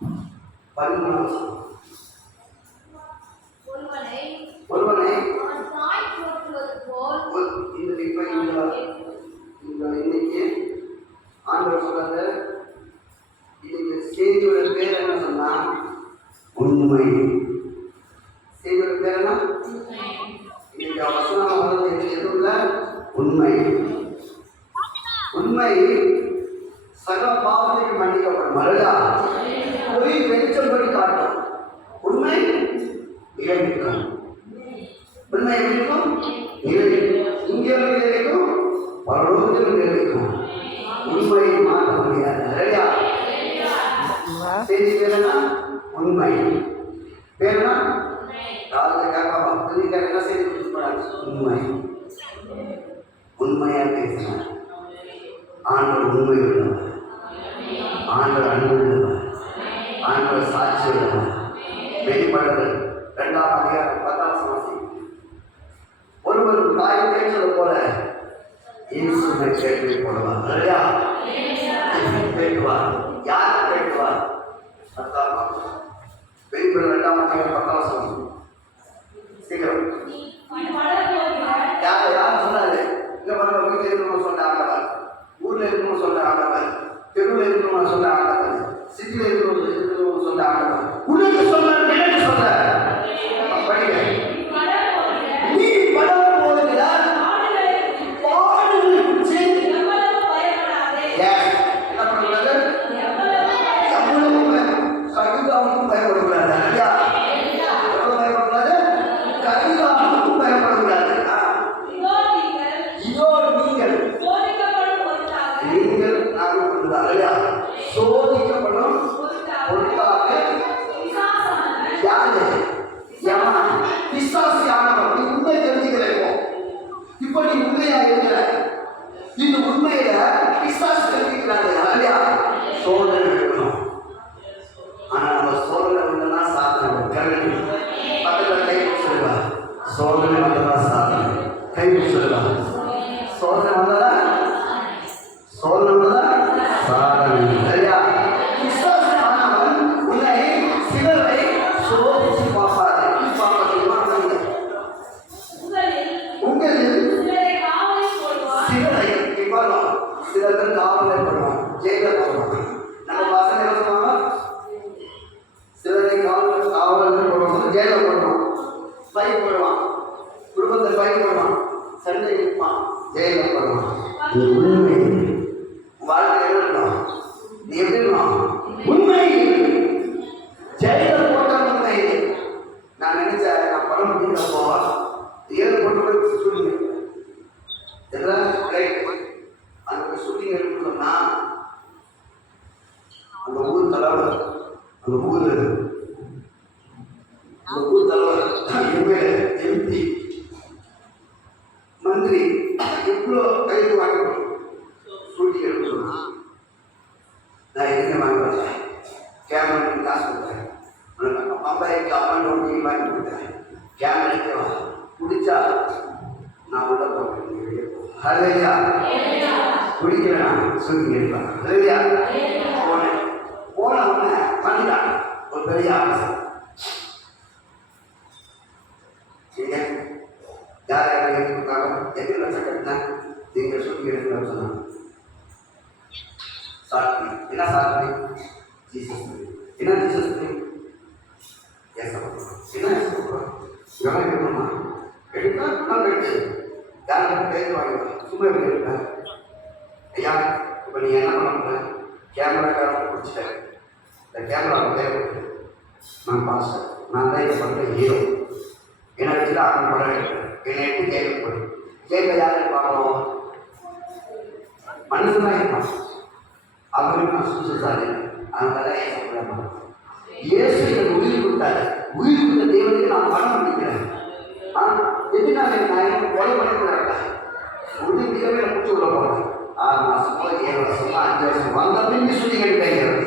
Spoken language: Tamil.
13 ஒருவனை இன்னைக்கு ஆண்டவர் சொல்றாரு, இன்னைக்கு செய்தியோட பேர் என்ன சொன்னா உண்மை. செய்தியோட பேர் என்ன? இன்னைக்கு அவசரம் வர்றது எதுவும்ல உண்மை. உண்மை சக பாவத்துக்கு மன்னிக்கப்படும். மறுடா பொய் வெளிச்சம் படி காட்டும். உண்மை இழக்கும். உண்மை இருக்கும் இங்கே நிலைக்கும் பரலோகத்தில் நிலைக்கும். உண்மையை மாற்ற முடியாது. சரியா? செய்தி பேருனா உண்மை. பேருனா என்ன செய்தி உண்மை. உண்மையா பேசினார். ஆண்டவர் உண்மை உள்ளவர், ஆண்டவர் அன்பு உள்ளவர், ஆண்டவர் சாட்சி உள்ளவர். வெளிப்படுறது 2ஆம் அதிகாரம் 10ஆம் வசனம். ஒருவர் தாயை கேட்டது போல இயேசுவை கேள்வி போடுவார். சரியா? கேட்குவார். யார் கேட்குவார்? வெளிப்பட 2ஆம் அதிகாரம் 10ஆம் வசனம். சீக்கிரம் யார் சொன்னாரு? இங்க வந்து வீட்டில் இருக்கணும்னு சொன்ன ஆண்டவர், ஊர்ல இருக்கணும்னு சொன்ன ஆண்டவர், தெருவில் இருக்கணும்னு சொன்ன ஆண்டவர், சிட்டியில் இருக்கணும்னு சொன்ன ஆண்டவர், உனக்கு சொன்ன எனக்கு சொன்ன படிக்க நீ படம் போகிறார் என்ன பண்ணக்கூடாது? கவிதாவுக்கும் பயப்படக்கூடாது. ஐயா எவ்வளவு பயப்படக்கூடாது? கவிதாவுக்கும் பயப்படக்கூடாது. இதோ நீங்கள் நாங்கள் கொண்டுதான். ஐயா சோதிக்கப்படும் பொருட்காக யாரு? பிசாசு ஆனவன். நீ உண்மை தெரிஞ்சுக்கிறேன். இப்போ நீ உண்மையா இருக்கிற இந்த உண்மையில பிசாசு தெரிஞ்சுக்கிறாங்க. இல்லையா? சோதனை இருக்கணும். ஆனா நம்ம சோதனை வந்தா சாதனை கல்வி பக்கத்தில் கை சொல்லுவா. சோதனை வந்ததா சாதனை கை சொல்லுவா. சோதனை வந்ததா சோதனை வந்ததா சாதனை. இல்லையா? பிசாசு ஆனவன் உன்னை சிலரை சோதிச்சு பார்ப்பாரு. சிலர் காவலை போடுவான், ஜெயில போடுவான். நம்ம பசங்க என்ன சொல்லுவாங்க? சிலரை காவல் போடுவாங்க, ஜெயில போடுவான், பைக் போடுவான், குடும்பத்தை பைக் போடுவான், சண்டை நிற்பான், ஜெயில போடுவான். நீ உண்மை வாழ்க்கை என்ன இருக்கணும்? நீ எப்படி இருக்கணும்? உண்மை. ஜெயில போட்ட உண்மை. நான் நினைச்சேன் நான் படம் முடிக்கிறப்போ 7 போட்டு போய் சொல்லுங்க எல்லாம் அந்த ஷூட்டிங் எடுக்கணும்னா அந்த ஊர் தலைவர், அந்த ஊர் தலைவர் எம்பி மந்திரி எவ்வளோ கைது வாங்கணும் ஷூட்டிங் எடுக்கணும். நான் எதுவுமே வாங்குவேன். கேமரா காசு கொடுத்தேன். பம்பாய்க்கு அம்மன் ஒன்று வாங்கி கொடுத்தேன். கேமரா பிடிச்சா நான் உள்ள போகிறேன். ஹல்லேலூயா. குடிக்கிறேன் சொல்லி எடுப்பேன். ஹல்லேலூயா. போன உடனே பண்ணிட்டான் ஒரு பெரிய ஆஃபீஸர். யார் யாரும் எடுத்து கொடுத்தாங்க? எத்தனை லட்சம் கட்டினேன்? நீங்கள் சொல்லி எடுக்கணும்னு சொன்னாங்க. சாட்சி என்ன? சாட்சி ஜீசஸ். என்ன ஜீசஸ்? என்ன எவ்வளோ எடுக்கணுமா? எடுத்தா நான் எடுத்து யாரும் பேர் வாங்கிடுவேன். சும்மா எப்படி இருப்பேன்? ஐயா இப்போ நீ என்ன பண்ண? கேமராக்காரன் பிடிச்சிட்டேன். இந்த கேமரா தேவைப்பட்டு நான் பாஸ்டர், நான் தான் இதை பண்ணுற ஹீரோ. என்னை வச்சுட்டு ஆரம்பம் படம் எடுக்கிறேன். என்னை எப்படி கேட்கப்படும்? கேட்க யார் பார்க்கணும்? மனுஷன் தான் இருப்பான். அவருக்கு நான் சுசாரு அதனால இயேசு உயிர் கொடுத்தாரு. உயிர் கொடுத்த தேவனுக்கு நான் பணம் பண்ணிக்கிறேன். எதுனால நான் கொலை பண்ணிக்கிறேன். உயிர் தேவையை முடிச்சு உள்ள போகிறேன். 6 மாதமோ 7 வருஷமோ 5 வருஷம் வந்த பின் சொல்லி கேட்கிறேன்.